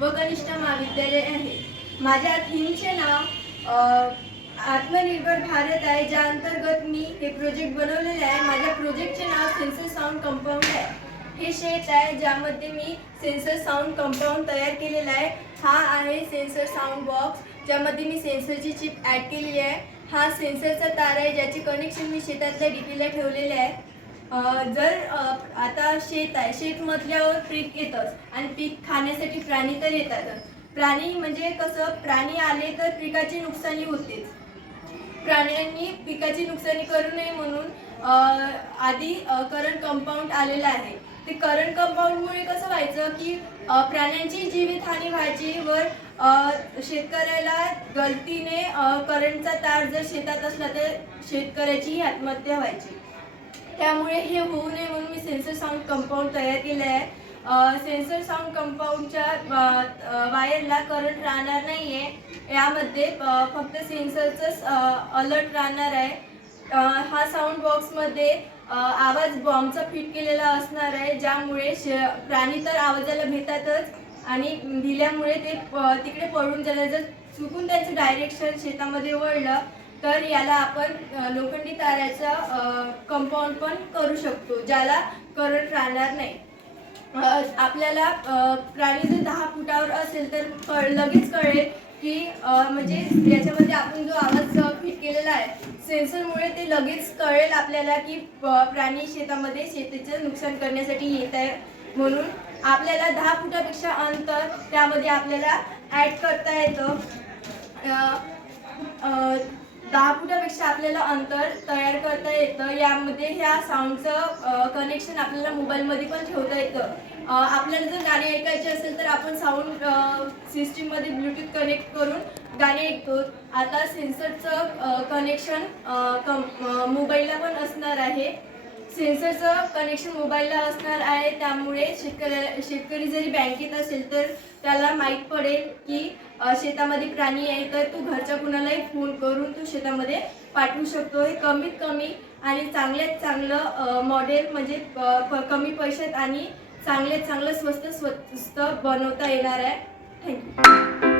व कनिष्ठ महाविद्यालय आहे। माझ्या थीमचे नाव आत्मनिर्भर भारत आहे, ज्या अंतर्गत मी हे प्रोजेक्ट बनवलेले आहे। माझ्या प्रोजेक्टचे नाव सेन्सर साऊंड कंपाऊंड आहे। हे शेत आहे ज्यामध्ये मी सेन्सर साऊंड कंपाऊंड तयार केलेला आहे। हा आहे सेन्सर साऊंड बॉक्स, ज्यामध्ये मी सेन्सरची चिप ॲड केलेली आहे। हा सेन्सरचा तार आहे ज्याचे कनेक्शन मी शेतातल्या डीपीला ठेवलेले आहे। जर आता शेत आहे, शेत म्हटल्यावर पीक येतंच आणि पीक खाण्यासाठी प्राणी तर येतातच। प्राणी म्हणजे कसं, प्राणी आले तर पिकाची नुकसानी होतेच। प्राण्यांनी पिकाची नुकसानी करू नये म्हणून आधी करंट कंपाऊंड आलेलं आहे। ते करंट कंपाऊंडमुळे कसं व्हायचं की प्राण्यांची जीवितहानी व्हायची व शेतकऱ्याला गलतीने करंटचा तार जर शेतात असला तर शेतकऱ्याची आत्महत्या व्हायची। त्यामुळे हे होऊ नये म्हणून मी सेन्सर साऊंड कंपाऊंड तयार केले आहे। सेन्सर साऊंड कंपाऊंडच्या वायरला करंट राहणार नाही आहे। यामध्ये फक्त सेन्सरचंच अलर्ट राहणार आहे। हा साऊंड बॉक्समध्ये आवाज बॉम्बचा फिट केलेला असणार आहे, ज्यामुळे प्राणी तर आवाजाला भेटतातच आणि भिल्यामुळे ते तिकडे पडून जाणार। जर चुकून त्यांचं डायरेक्शन शेतामध्ये वळलं तर याला आपण लोखंडी ताराचा कंपाऊंड पण करू शकतो, ज्याला करंट राहणार नाही। आपल्याला प्राणी जर 10 फुटावर असेल तर लगेच कळेल की म्हणजे याच्यामध्ये आपण जो आवाज फिट केलेला आहे सेन्सरमुळे ते लगेच कळेल आपल्याला की प्राणी शेतामध्ये शेतीचं नुकसान करण्यासाठी येत आहे। म्हणून आपल्याला 10 फुटापेक्षा अंतर त्यामध्ये आपल्याला ॲड करता येतं। 10 फुटापेक्षा आपल्याला अंतर तयार करता येतं। यामध्ये ह्या साऊंडचं कनेक्शन आपल्याला मोबाईलमध्ये पण ठेवता येतं। आपल्याला जर गाणे ऐकायचे असेल तर आपण साऊंड सिस्टीममध्ये ब्लूटूथ कनेक्ट करून गाणे ऐकतो। आता सेन्सरचं कनेक्शन मोबाईलला पण असणार आहे। सेन्सरचं कनेक्शन मोबाईलला असणार आहे, त्यामुळे शेतकरी जरी बँकेत असेल तर त्याला माहीत पडेल की शेतामध्ये प्राणी आहे, तर तो घरच्या कुणालाही फोन करून तो शेतामध्ये पाठवू शकतो। हे कमीत कमी आणि चांगल्यात चांगलं मॉडेल म्हणजे कमी पैशात आणि चांगल्यात चांगलं स्वस्त बनवता येणार आहे। थँक्यू।